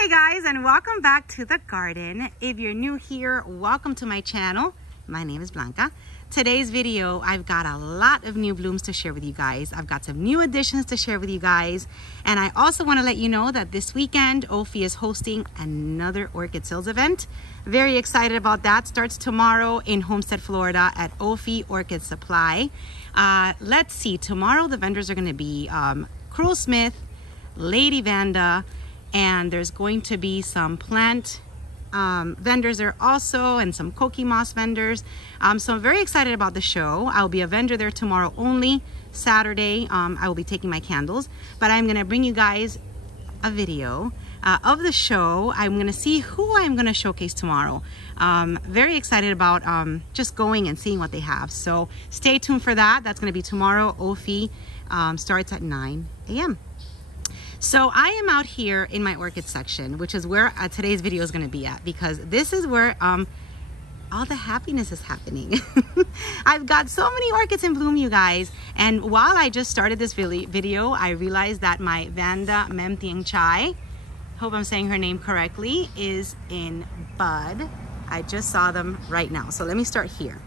Hey guys, and welcome back to the garden. If you're new here, welcome to my channel. My name is Blanca. Today's video, I've got a lot of new blooms to share with you guys. I've got some new additions to share with you guys. And I also want to let you know that this weekend, Ophi is hosting another orchid sales event. Very excited about that. Starts tomorrow in Homestead, Florida at Ophi Orchid Supply. Let's see, tomorrow the vendors are going to be Cruel Smith, Lady Vanda, and there's going to be some plant vendors there also, and some Koki Moss vendors. So I'm very excited about the show. I'll be a vendor there tomorrow only. Saturday, I will be taking my candles, but I'm gonna bring you guys a video of the show. I'm gonna see who I'm gonna showcase tomorrow. Very excited about just going and seeing what they have. So stay tuned for that. That's gonna be tomorrow. Ophi starts at 9 a.m. So I am out here in my orchid section, which is where today's video is going to be at, because this is where all the happiness is happening. I've got so many orchids in bloom, you guys. And while I just started this video, I realized that my Vanda Xena, hope I'm saying her name correctly, is in bud. I just saw them right now. So let me start here.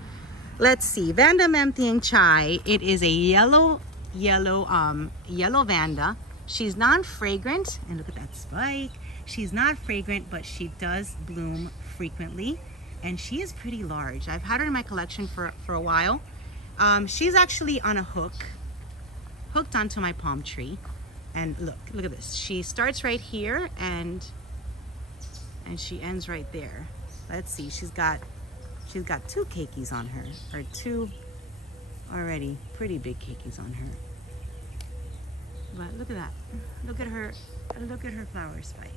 Let's see, Vanda Xena. It is a yellow Vanda. She's non-fragrant, and look at that spike. She's not fragrant, but she does bloom frequently, and she is pretty large. I've had her in my collection for a while. She's actually on a hooked onto my palm tree, and look at this. She starts right here, and she ends right there. Let's see. She's got two keikis on her, or two already pretty big keikis on her. But look at that. Look at her flower spike.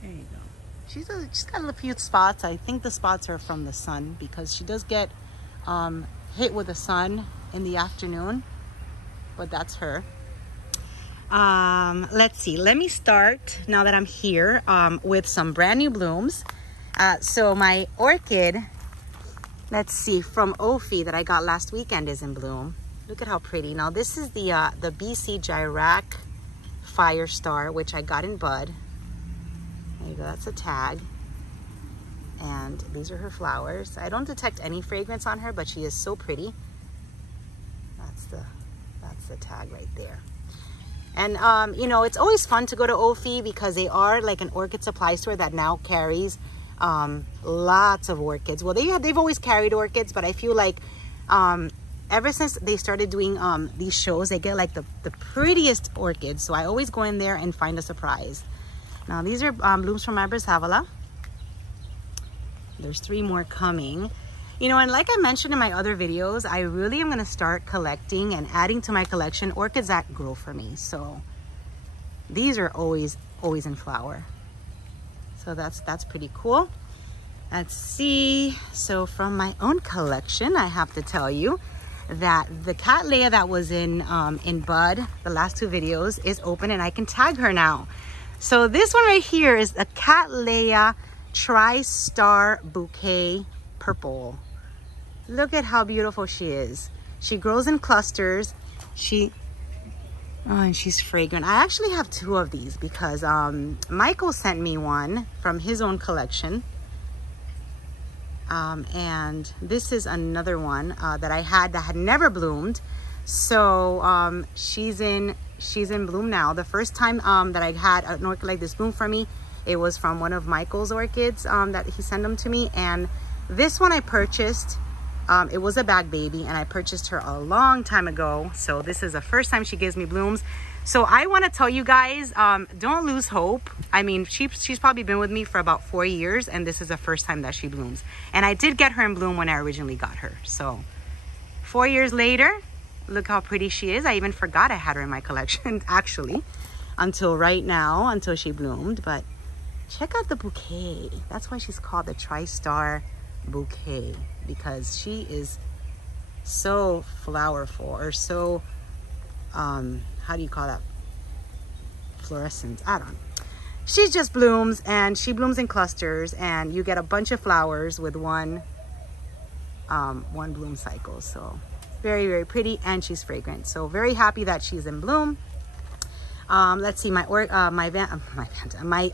There you go. She's got a few spots. I think the spots are from the sun, because she does get hit with the sun in the afternoon. But that's her. Let's see. Let me start, now that I'm here, with some brand new blooms. So my orchid, let's see, from Ophi that I got last weekend is in bloom. Look at how pretty. Now this is the BC Jirac Firestar, which I got in bud. There you go, that's a tag. And these are her flowers. I don't detect any fragrance on her, but she is so pretty. That's the tag right there. And you know, it's always fun to go to Ophi, because they are like an orchid supply store that now carries lots of orchids. Well, they've always carried orchids, but I feel like ever since they started doing these shows, they get like the prettiest orchids. So I always go in there and find a surprise. Now these are blooms from my Brasavala. There's 3 more coming. You know, and like I mentioned in my other videos, I really am going to start collecting and adding to my collection orchids that grow for me. So these are always in flower. So that's pretty cool. Let's see. So from my own collection, I have to tell you that the cat Leia that was in bud the last 2 videos is open, and I can tag her now. So this one right here is a cat Leia Tri-Star Bouquet Purple. Look at how beautiful she is. She grows in clusters. And she's fragrant. I actually have 2 of these, because Michael sent me one from his own collection. And this is another one that I had that had never bloomed. So she's in bloom now. The first time that I had an orchid like this bloom for me, it was from one of Michael's orchids that he sent them to me. And this one I purchased. It was a bag baby, and I purchased her a long time ago. So this is the first time she gives me blooms. So I want to tell you guys, don't lose hope. I mean, she's probably been with me for about 4 years, and this is the first time that she blooms. And I did get her in bloom when I originally got her. So 4 years later, look how pretty she is. I even forgot I had her in my collection, actually, until right now, until she bloomed. But check out the bouquet. That's why she's called the Tri-Star Bouquet, because she is so flowerful, or so how do you call that, fluorescent? I don't know. She just blooms, and she blooms in clusters, and you get a bunch of flowers with one bloom cycle. So very, very pretty, and she's fragrant. So very happy that she's in bloom. Let's see, my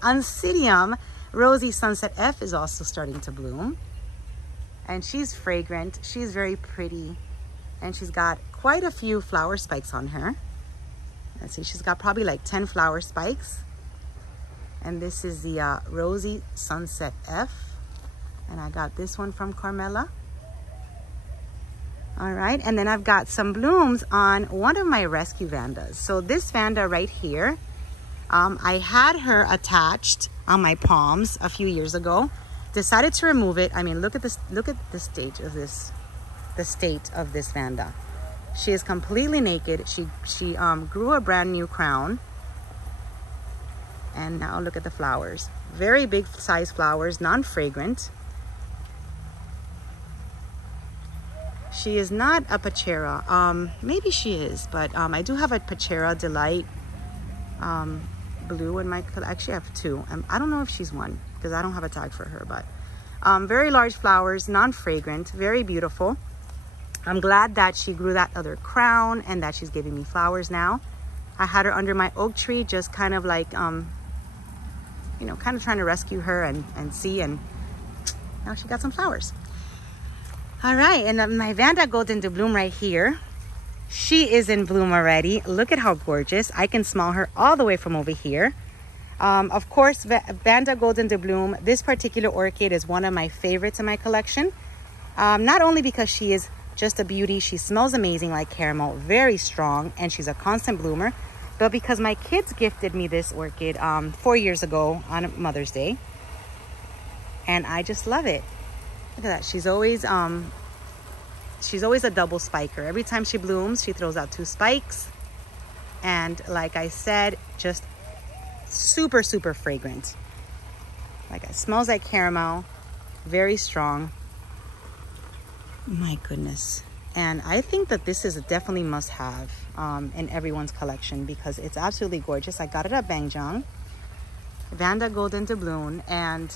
Oncidium Rosy Sunset F is also starting to bloom. And she's fragrant. She's very pretty. And she's got quite a few flower spikes on her. Let's see, she's got probably like 10 flower spikes. And this is the Rosy Sunset F. And I got this one from Carmela. All right, and then I've got some blooms on one of my rescue Vandas. So this Vanda right here, I had her attached on my palms a few years ago. Decided to remove it. I mean, look at this. Look at the state of this. The state of this Vanda. She is completely naked. She grew a brand new crown. And now look at the flowers. Very big size flowers, non-fragrant. She is not a Pachera. Maybe she is, but I do have a Pachera Delight blue in my collection. Actually, I have two. I don't know if she's one because I don't have a tag for her, but very large flowers, non-fragrant, very beautiful. I'm glad that she grew that other crown and that she's giving me flowers now. I had her under my oak tree, just kind of like, you know, kind of trying to rescue her and see, and now she got some flowers. All right, and my Vanda Golden to Bloom right here, she is in bloom already. Look at how gorgeous. I can smell her all the way from over here. Of course, Vanda Golden to Bloom, this particular orchid is one of my favorites in my collection. Not only because she is just a beauty, she smells amazing like caramel, very strong, and she's a constant bloomer, but because my kids gifted me this orchid 4 years ago on Mother's Day, and I just love it. Look at that. She's always a double spiker. Every time she blooms, she throws out 2 spikes. And like I said, just super, super fragrant. Like it smells like caramel, very strong. My goodness. And I think that this is a definitely must have in everyone's collection because it's absolutely gorgeous. I got it at Bangjong. Vanda Golden to Bloom, and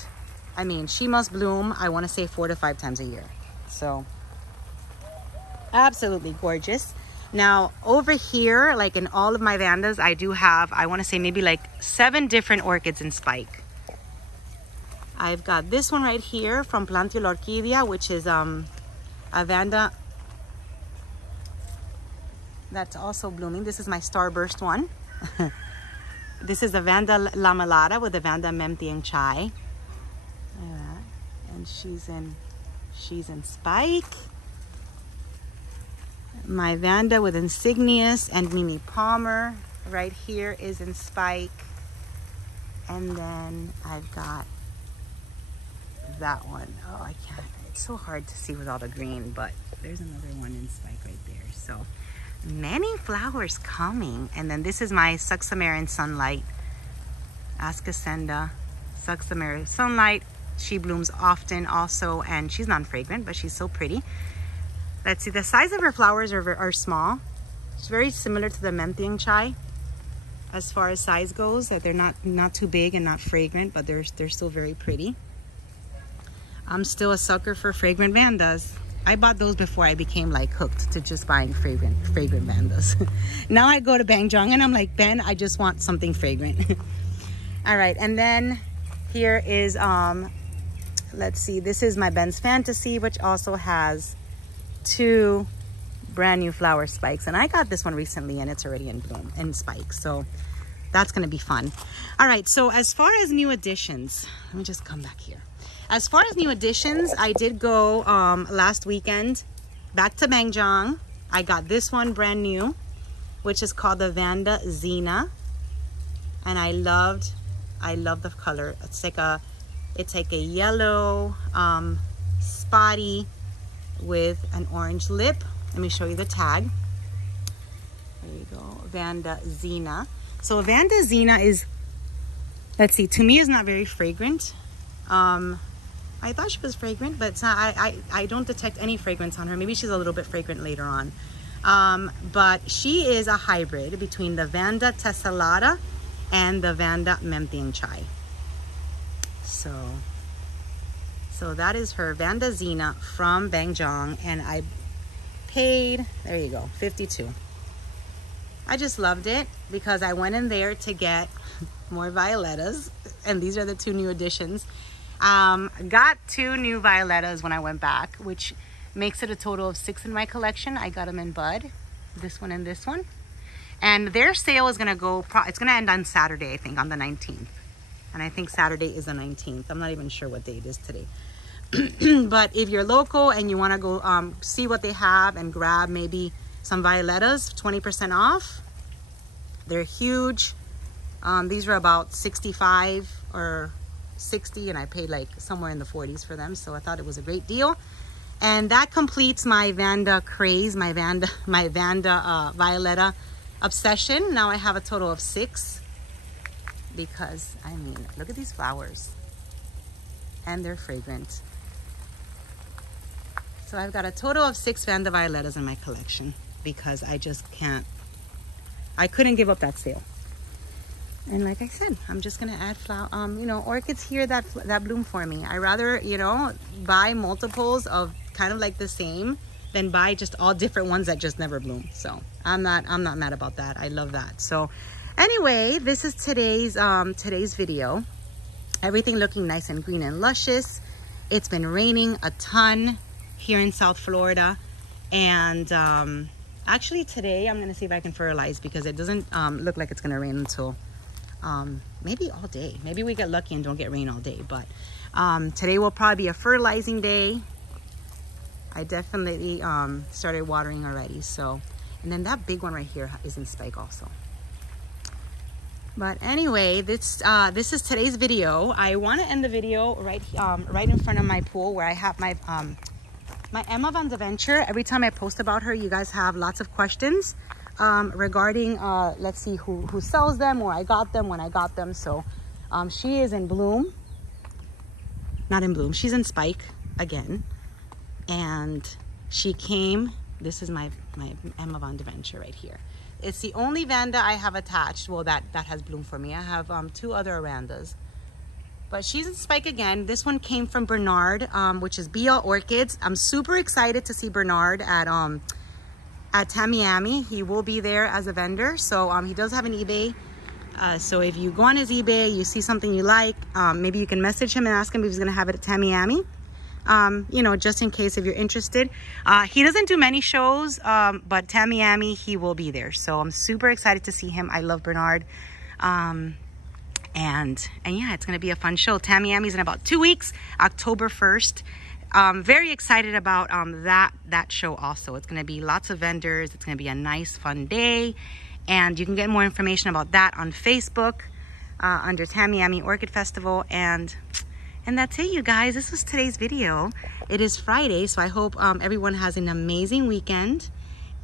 I mean, she must bloom, I want to say 4 to 5 times a year. So, absolutely gorgeous. Now, over here, like in all of my Vandas, I do have, I want to say maybe like 7 different orchids in spike. I've got this one right here from Plantio la Orquídea, which is a Vanda that's also blooming. This is my Starburst one. This is a Vanda La Malata with the Vanda Memtieng Chai. And she's in spike. My Vanda with Insignius and Mimi Palmer right here is in spike. And then I've got that one. Oh, I can't. It's so hard to see with all the green, but there's another one in spike right there. So many flowers coming. And then this is my Suxamarin Sunlight. Ascasenda Suxamarin Sunlight. She blooms often also, and she's non-fragrant, but she's so pretty. Let's see, the size of her flowers are small. It's very similar to the Memtieng Chai as far as size goes, that they're not too big and not fragrant, but they're still very pretty. I'm still a sucker for fragrant Vandas. I bought those before I became like hooked to just buying fragrant Vandas. Now I go to Bangjong and I'm like, Ben, I just want something fragrant. All right, and then here is let's see, this is my Ben's Fantasy, which also has 2 brand new flower spikes, and I got this one recently and it's already in bloom and spikes, so that's gonna be fun. All right, so as far as new additions, let me just come back here. As far as new additions, I did go last weekend back to Bangjong. I got this one brand new, which is called the Vanda Xena, and I love the color. It's like a yellow spotty with an orange lip. Let me show you the tag. There you go, Vanda Xena. So Vanda Xena is, let's see, to me is not very fragrant. I thought she was fragrant, but it's not. I don't detect any fragrance on her. Maybe she's a little bit fragrant later on. But she is a hybrid between the Vanda Tessellata and the Vanda Memtieng Chai. So that is her Vanda Xena from Bangjong, and I paid, there you go, $52. I just loved it because I went in there to get more violettas, and these are the 2 new additions. Got 2 new violettas when I went back, which makes it a total of 6 in my collection. I got them in bud, this one and this one. And their sale is gonna go, it's gonna end on Saturday, I think, on the 19th. And I think Saturday is the 19th. I'm not even sure what day it is today. But if you're local and you wanna go see what they have and grab maybe some violettas, 20% off. They're huge. These were about 65 or 60, and I paid like somewhere in the 40s for them. So I thought it was a great deal. And that completes my Vanda craze, my Vanda Violetta obsession. Now I have a total of 6 because, I mean, look at these flowers. And they're fragrant. So I've got a total of 6 Vanda Violettas in my collection because I just can't, I couldn't give up that sale. And like I said, I'm just gonna add you know, orchids here that bloom for me. I rather, you know, buy multiples of kind of like the same than buy just all different ones that just never bloom. So I'm not mad about that. I love that. So anyway, this is today's video. Everything looking nice and green and luscious. It's been raining a ton here in South Florida, and actually today I'm gonna see if I can fertilize because it doesn't look like it's gonna rain until maybe all day. Maybe we get lucky and don't get rain all day, but today will probably be a fertilizing day. I definitely started watering already. So, and then that big one right here is in spike also. But anyway, this is today's video. I want to end the video right in front of my pool where I have my my Emma Vanda Venture. Every time I post about her, you guys have lots of questions regarding, let's see who sells them, where I got them, when I got them. So she is in bloom, not in bloom, she's in spike again. And she came, this is my Emma Vanda Venture right here. It's the only Vanda I have attached, well, that has bloomed for me. I have 2 other Arandas. But she's in spike again. This one came from Bernard, which is BL Orchids. I'm super excited to see Bernard at Tamiami. He will be there as a vendor. So he does have an eBay. So if you go on his eBay, you see something you like, maybe you can message him and ask him if he's gonna have it at Tamiami. You know, just in case if you're interested. He doesn't do many shows, but Tamiami, he will be there. So I'm super excited to see him. I love Bernard. And yeah, it's gonna be a fun show. Tamiami's in about 2 weeks, October 1st. Very excited about that show also. It's gonna be lots of vendors. It's gonna be a nice, fun day. And you can get more information about that on Facebook under Tamiami Orchid Festival. And that's it, you guys. This was today's video. It is Friday, so I hope everyone has an amazing weekend.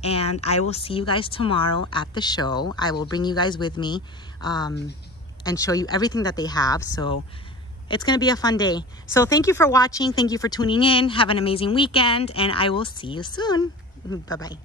And I will see you guys tomorrow at the show. I will bring you guys with me and show you everything that they have. So it's gonna be a fun day. So thank you for watching. Thank you for tuning in. Have an amazing weekend, and I will see you soon. Bye-bye.